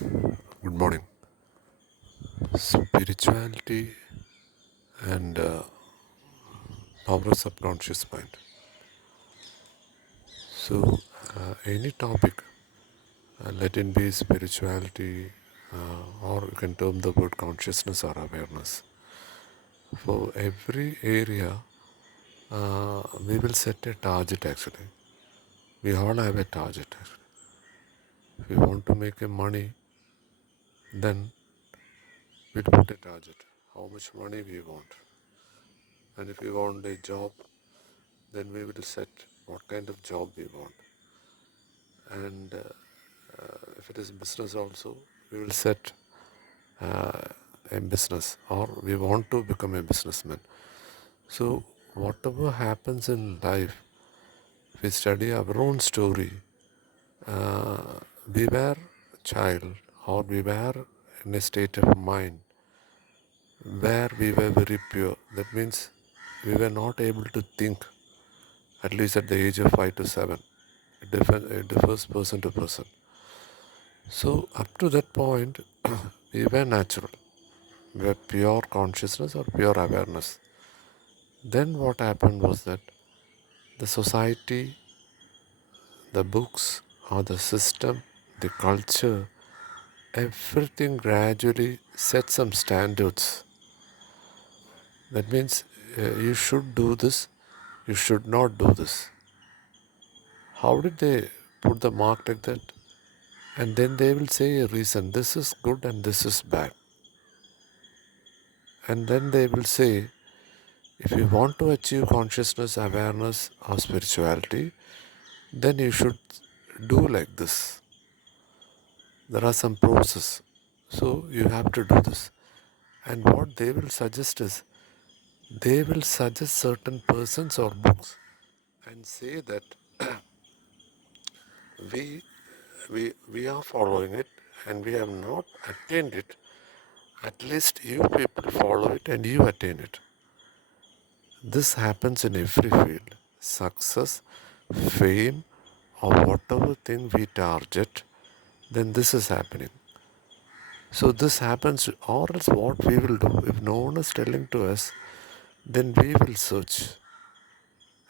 Good morning. Spirituality and power of subconscious mind. Any topic, let it be spirituality, or you can term the word consciousness or awareness. For every area, we will set a target actually. We all have a target actually. If we want to make a money, then we put a target. How much money we want. And if we want a job, then we will set what kind of job we want. And if it is business also, we will set uh, a business or we want to become a businessman. So whatever happens in life, if we study our own story, we were a child or we were in a state of mind where we were very pure. That means we were not able to think, at least at the age of 5 to 7. It differs person to person. So up to that point, we were natural. We were pure consciousness or pure awareness. Then what happened was that the society, the books, or the system, the culture, everything gradually set some standards. That means you should do this, you should not do this. How did they put the mark like that? And then they will say a reason, this is good and this is bad. And then they will say, if you want to achieve consciousness, awareness, or spirituality, then you should do like this. There are some process. So you have to do this. And what they will suggest is, they will suggest certain persons or books and say that we, we are following it and we have not attained it. At least you people follow it and you attain it. This happens in every field. Success, fame, or whatever thing we target, then this is happening. So this happens, or else what we will do, if no one is telling to us, then we will search.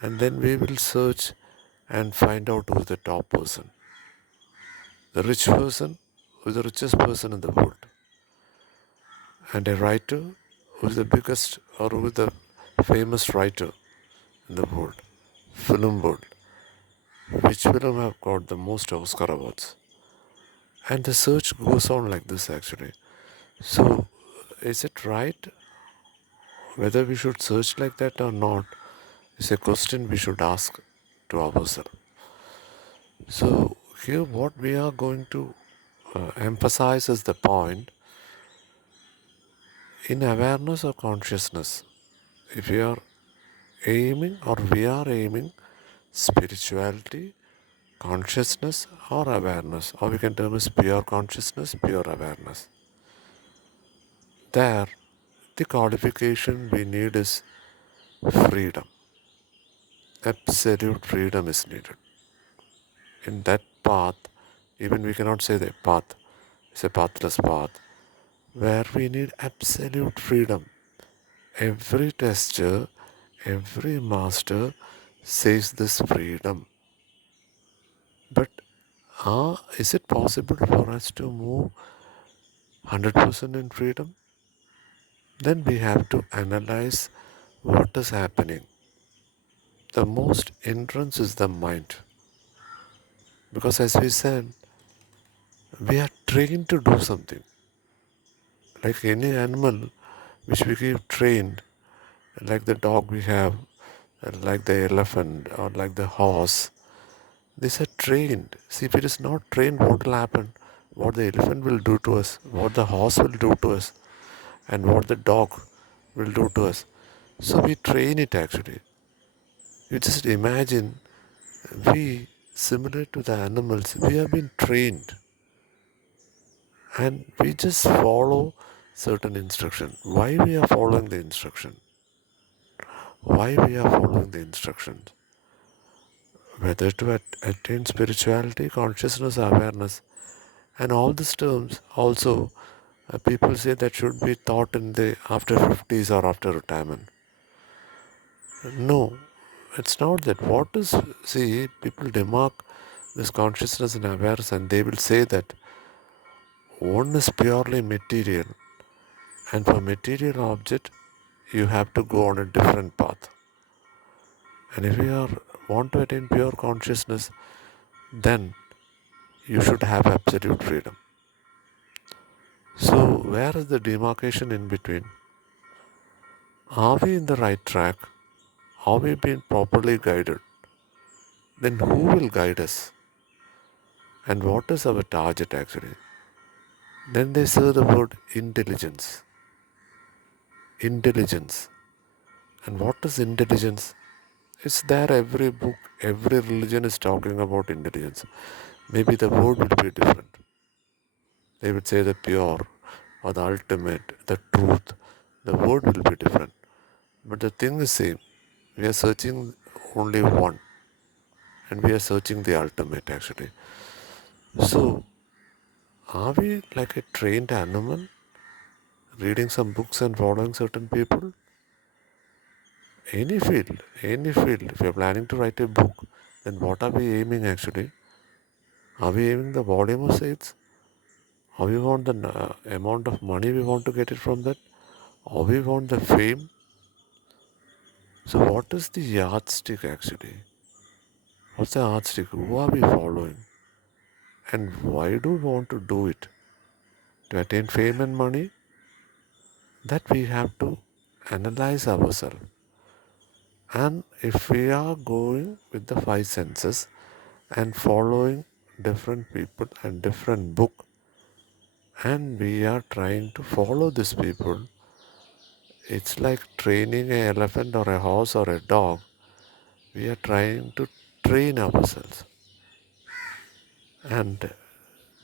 And then we will search and find out who is the top person. The rich person, who is the richest person in the world. And a writer, who is the biggest or who is the famous writer in the world. Film world. Which film have got the most Oscar awards? And the search goes on like this actually. So, is it right whether we should search like that or not is a question we should ask to ourselves. So, here what we are going to emphasize is the point in awareness or consciousness. If we are aiming or we are aiming spirituality, consciousness or awareness, or we can term as pure consciousness, pure awareness. There, the qualification we need is freedom. Absolute freedom is needed. In that path, even we cannot say the path, it's a pathless path, where we need absolute freedom. Every tester, every master says this freedom. But is it possible for us to move 100% in freedom? Then we have to analyze what is happening. The most hindrance is the mind. Because as we said, we are trained to do something. Like any animal which we give trained, like the dog we have, like the elephant or like the horse, these are trained. See, if it is not trained, what will happen? What the elephant will do to us, what the horse will do to us, and what the dog will do to us. So we train it actually. You just imagine we, similar to the animals, we have been trained and we just follow certain instruction. Why we are following the instruction? Why we are following the instructions? Whether to attain spirituality, consciousness, awareness, And all these terms also, people say that should be taught in the after 50s or after retirement. No, it's not that. What is, see, people demark this consciousness and awareness and they will say that one is purely material, and for material object you have to go on a different path. And if you want to attain pure consciousness, then you should have absolute freedom. So where is the demarcation in between? Are we in the right track? Are we being properly guided? Then who will guide us? And what is our target actually? Then they say the word intelligence. Intelligence. And what is intelligence? It's there, every book, every religion is talking about intelligence. Maybe the word will be different. They would say the pure or the ultimate, the truth. The word will be different. But the thing is same. We are searching only one. And we are searching the ultimate actually. So, are we like a trained animal reading some books and following certain people? Any field, any field. If you're planning to write a book, then what are we aiming actually? Are we aiming the volume of sales? Or we want the amount of money we want to get it from that? Or we want the fame? So what is the yardstick actually? What's the yardstick? Who are we following? And why do we want to do it? To attain fame and money? That we have to analyze ourselves. And if we are going with the five senses and following different people and different book, and we are trying to follow these people, it's like training an elephant or a horse or a dog. We are trying to train ourselves. And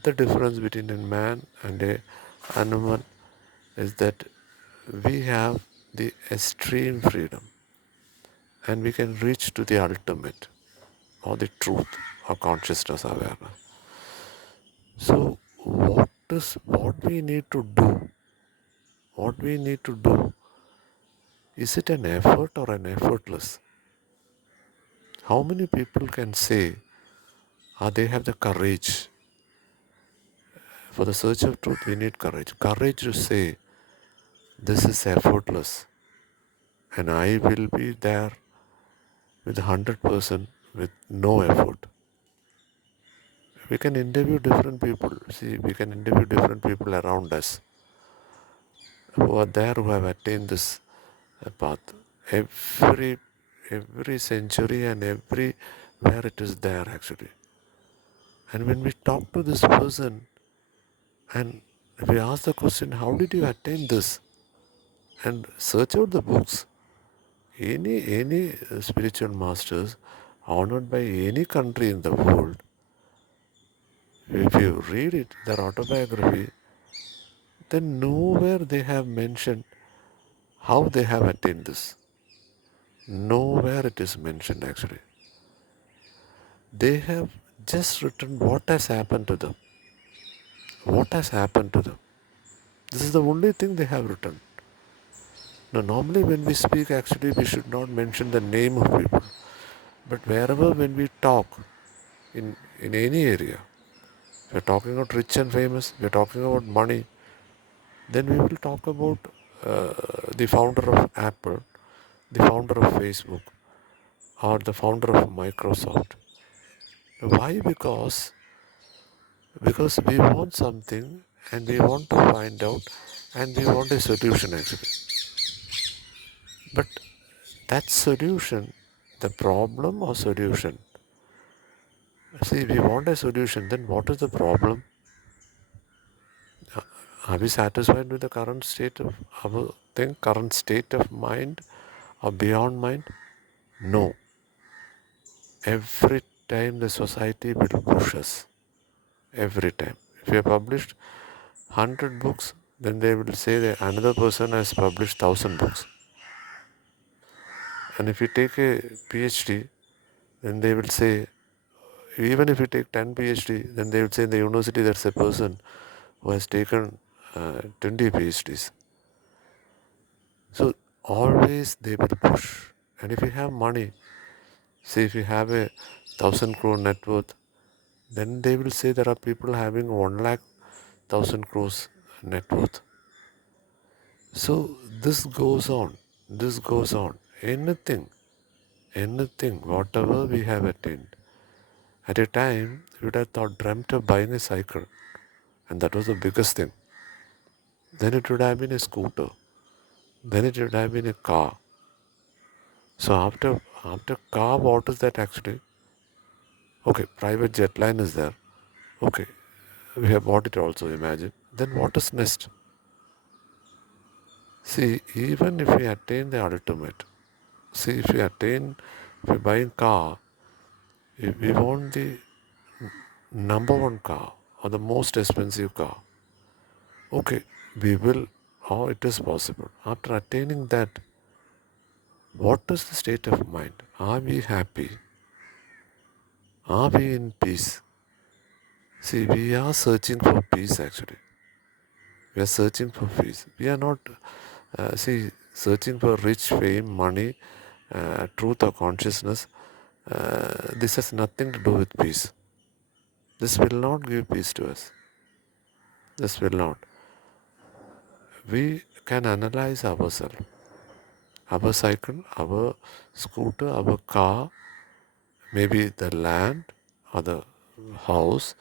the difference between a man and an animal is that we have the extreme freedom and we can reach to the ultimate or the truth or consciousness awareness. So what we need to do? What we need to do, is it an effort or an effortless? How many people can say they have the courage? For the search of truth, we need courage. Courage to say, this is effortless and I will be there with 100% with no effort. We can interview different people. See, we can interview different people around us who are there, who have attained this path. Every century and every where it is there actually. And when we talk to this person and we ask the question, how did you attain this? And search out the books. Any spiritual masters honored by any country in the world, if you read it, their autobiography, then nowhere they have mentioned how they have attained this. Nowhere it is mentioned actually. They have just written what has happened to them. What has happened to them. This is the only thing they have written. Now normally when we speak actually we should not mention the name of people. But wherever when we talk in any area, we are talking about rich and famous, we are talking about money, then we will talk about the founder of Apple, the founder of Facebook, or the founder of Microsoft. Why? Because we want something and we want to find out and we want a solution actually. But that solution, the problem or solution, see, we want a solution, then what is the problem? Are we satisfied with the current state of our thing, current state of mind or beyond mind? No. Every time the society will push us. Every time. If you have published 100 books, then they will say that another person has published 1,000 books. And if you take a PhD, then they will say even if you take 10 PhD, then they would say in the university there's a person who has taken 20 PhDs. So always they will push. And if you have money, say if you have a 1,000 crore net worth, then they will say there are people having 1,00,000 crores net worth. So this goes on, this goes on. Anything, whatever we have attained. At a time, we would have thought, dreamt of buying a cycle, and that was the biggest thing. Then it would have been a scooter. Then it would have been a car. So after car, what is that actually? Okay, private jet line is there. Okay, we have bought it also, imagine. Then what is next? See, even if we attain the ultimate, see if we buy a car, if we want the number one car or the most expensive car, okay, we will, or it is possible. After attaining that, what is the state of mind? Are we happy? Are we in peace? See, we are searching for peace actually. We are searching for peace. We are not, searching for rich, fame, money, truth or consciousness. This has nothing to do with peace. This will not give peace to us. This will not. We can analyze ourselves, our cycle, our scooter, our car, maybe the land or the house,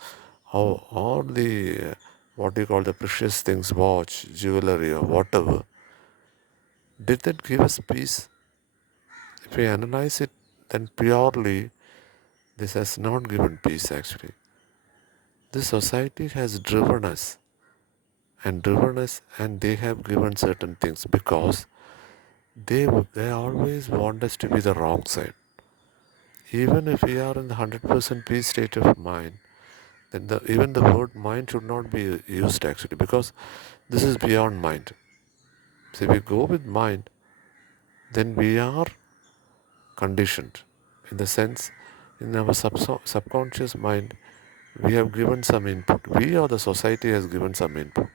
or the what you call the precious things, watch, jewelry, or whatever. Did that give us peace? If we analyze it, then purely this has not given peace actually. This society has driven us, and they have given certain things because they always want us to be the wrong side. Even if we are in the 100% peace state of mind, then even the word mind should not be used actually, because this is beyond mind. So if we go with mind, then we are conditioned. In the sense, in our subconscious mind, we have given some input. We or the society has given some input.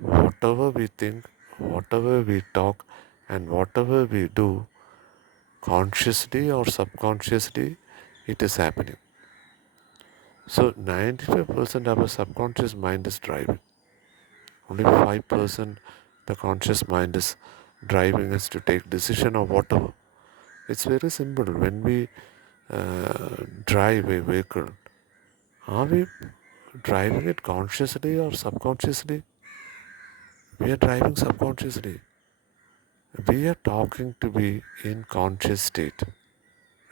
Whatever we think, whatever we talk, and whatever we do, consciously or subconsciously, it is happening. So 95% of our subconscious mind is driving. Only 5% the conscious mind is driving us to take decision or whatever. It's very simple. When we drive a vehicle, are we driving it consciously or subconsciously? We are driving subconsciously. We are talking to be in conscious state,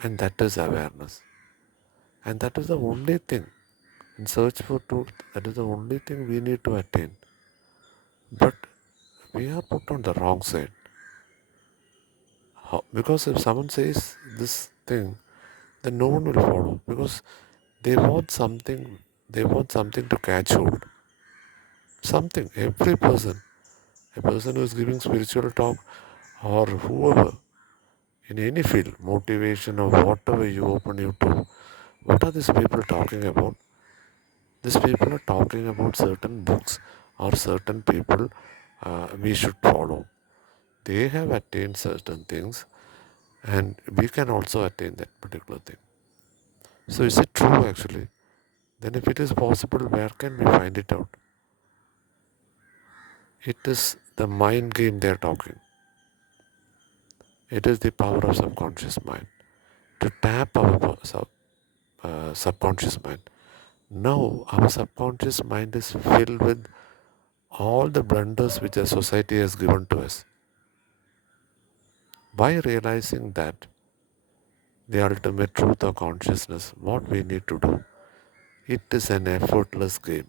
and that is awareness. And that is the only thing. In search for truth, that is the only thing we need to attain. But we are put on the wrong side. Because if someone says this thing, then no one will follow, because they want something. They want something to catch hold. Something. Every person, a person who is giving spiritual talk, or whoever, in any field, motivation or whatever you open YouTube, what are these people talking about? These people are talking about certain books or certain people we should follow. They have attained certain things, and we can also attain that particular thing. So is it true actually? Then if it is possible, where can we find it out? It is the mind game they are talking. It is the power of subconscious mind to tap our subconscious mind. Now our subconscious mind is filled with all the blunders which the society has given to us. By realizing that the ultimate truth of consciousness, what we need to do, it is an effortless game.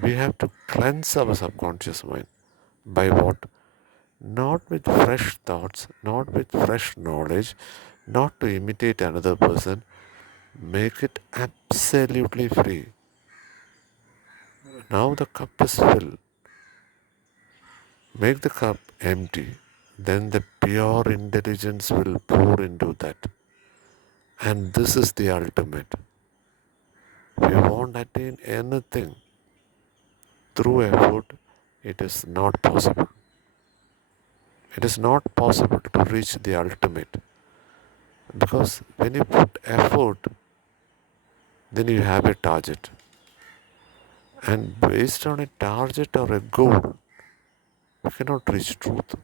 We have to cleanse our subconscious mind. By what? Not with fresh thoughts, not with fresh knowledge, not to imitate another person. Make it absolutely free. Now the cup is filled. Make the cup empty. Then the pure intelligence will pour into that. And this is the ultimate. We won't attain anything through effort. It is not possible. It is not possible to reach the ultimate. Because when you put effort, then you have a target. And based on a target or a goal, you cannot reach truth.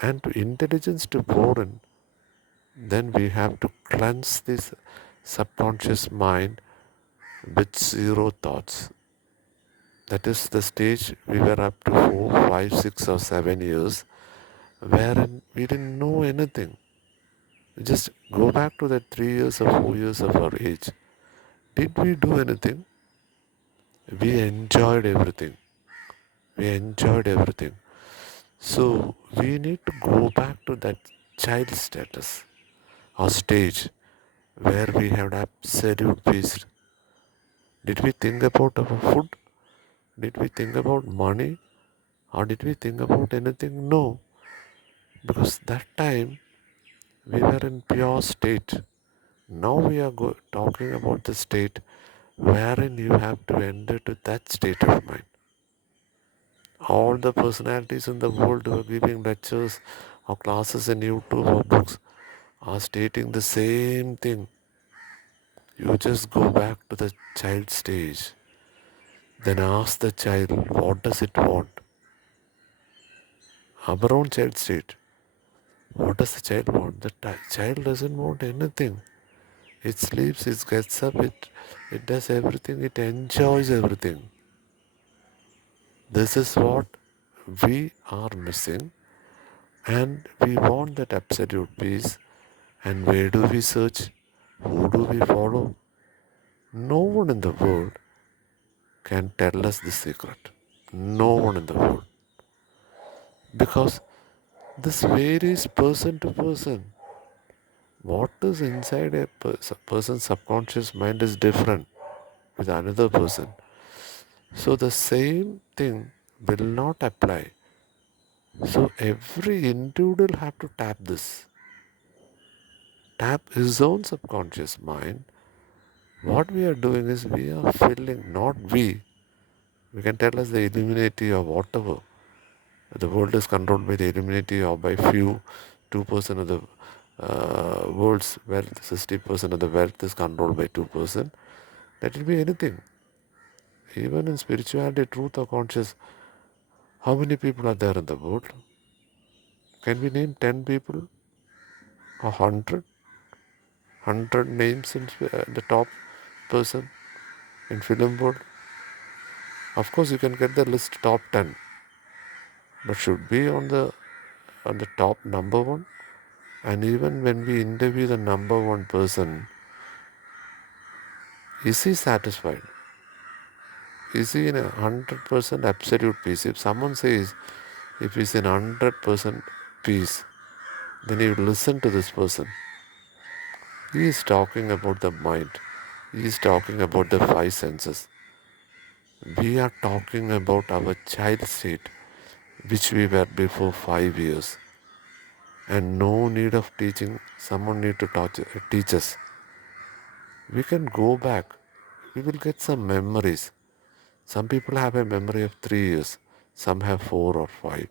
And to intelligence to pour in, then we have to cleanse this subconscious mind with zero thoughts. That is the stage we were up to 4, 5, 6 or 7 years wherein we didn't know anything. Just go back to that 3 years or 4 years of our age. Did we do anything? We enjoyed everything. We enjoyed everything. So we need to go back to that child status or stage where we had absolute peace. Did we think about our food? Did we think about money? Or did we think about anything? No. Because that time we were in pure state. Now we are talking about the state wherein you have to enter to that state of mind. All the personalities in the world who are giving lectures or classes in YouTube or books are stating the same thing. You just go back to the child stage. Then ask the child, what does it want? Our own child state. What does the child want? The child doesn't want anything. It sleeps, it gets up, it does everything, it enjoys everything. This is what we are missing, and we want that absolute peace. And where do we search? Who do we follow? No one in the world can tell us the secret. No one in the world. Because this varies person to person. What is inside a person's subconscious mind is different with another person. So the same thing will not apply. So every individual have to tap this. Tap his own subconscious mind. What we are doing is we are filling, not we. We can tell us the Illuminati or whatever. The world is controlled by the Illuminati or by few, 2% of the world's wealth, 60% of the wealth is controlled by 2%. That will be anything. Even in spirituality, truth or conscious, how many people are there in the world? Can we name 10 people or 100? 100 names in the top person in film world? Of course, you can get the list top 10, but should be on the top number one. And even when we interview the number one person, is he satisfied? Is he in 100% absolute peace? If someone says if he's in 100% peace, then you listen to this person. He is talking about the mind. He is talking about the five senses. We are talking about our child state, which we were before 5 years. And no need of teaching. Someone need to teach us. We can go back. We will get some memories. Some people have a memory of 3 years. Some have 4 or 5.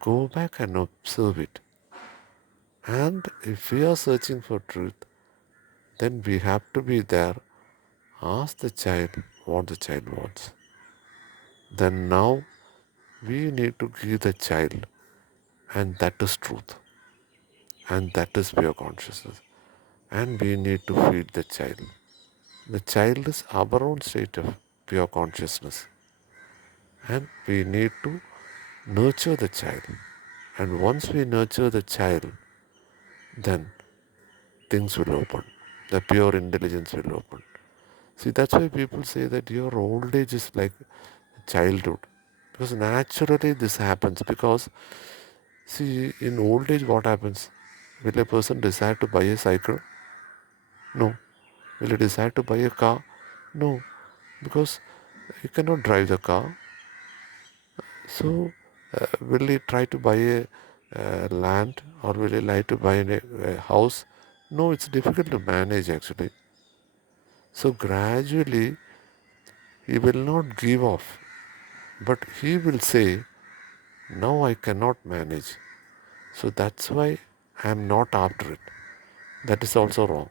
Go back and observe it. And if we are searching for truth, then we have to be there. Ask the child what the child wants. Then now we need to give the child, and that is truth. And that is pure consciousness. And we need to feed the child. The child is our own state of pure consciousness. And we need to nurture the child. And once we nurture the child, then things will open. The pure intelligence will open. See, that's why people say that your old age is like childhood. Because naturally this happens. Because, see, in old age, what happens? Will a person decide to buy a cycle? No. Will he decide to buy a car? No. Because he cannot drive the car. So, will he try to buy a land, or will he like to buy a house? No, it's difficult to manage actually. So gradually he will not give off, but he will say, now I cannot manage. So that's why I am not after it. That is also wrong.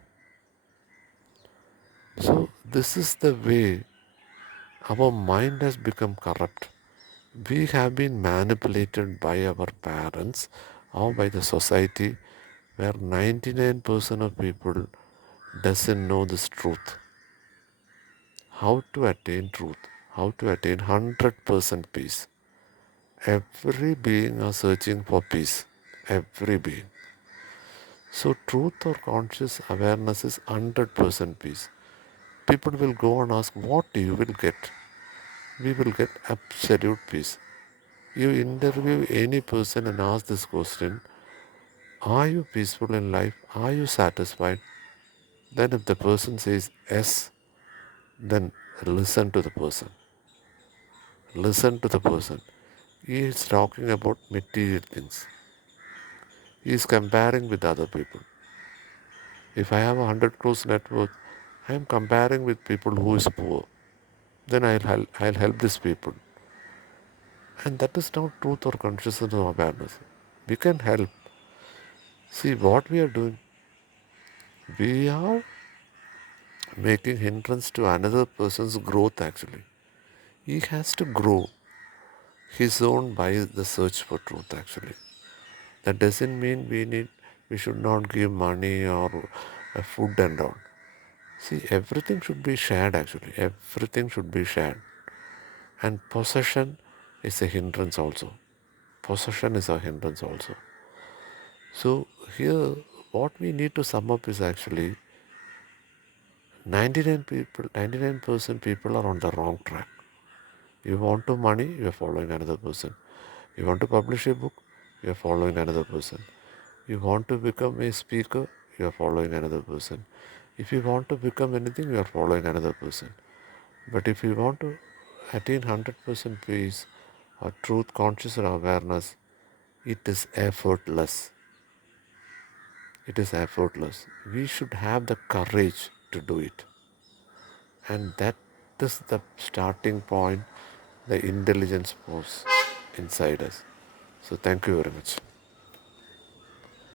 So this is the way our mind has become corrupt. We have been manipulated by our parents or by the society where 99% of people doesn't know this truth. How to attain truth, how to attain 100% peace. Every being are searching for peace. Every being. So truth or conscious awareness is 100% peace. People will go and ask what you will get. We will get absolute peace. You interview any person and ask this question, are you peaceful in life? Are you satisfied? Then if the person says yes, then listen to the person. Listen to the person. He is talking about material things. He is comparing with other people. If I have 100 crores net worth, I am comparing with people who is poor. Then I'll help these people. And that is not truth or consciousness or awareness. We can help. See what we are doing. We are making hindrance to another person's growth actually. He has to grow his own by the search for truth actually. That doesn't mean we should not give money or food and all. See, everything should be shared actually. Everything should be shared. And possession is a hindrance also. Possession is a hindrance also. So here what we need to sum up is actually 99% people are on the wrong track. You want to money, you are following another person. You want to publish a book, you are following another person. You want to become a speaker, you are following another person. If you want to become anything, you are following another person. But if you want to attain 100% peace or truth, conscious or awareness, it is effortless. It is effortless. We should have the courage to do it. And that is the starting point, the intelligence force inside us. So thank you very much.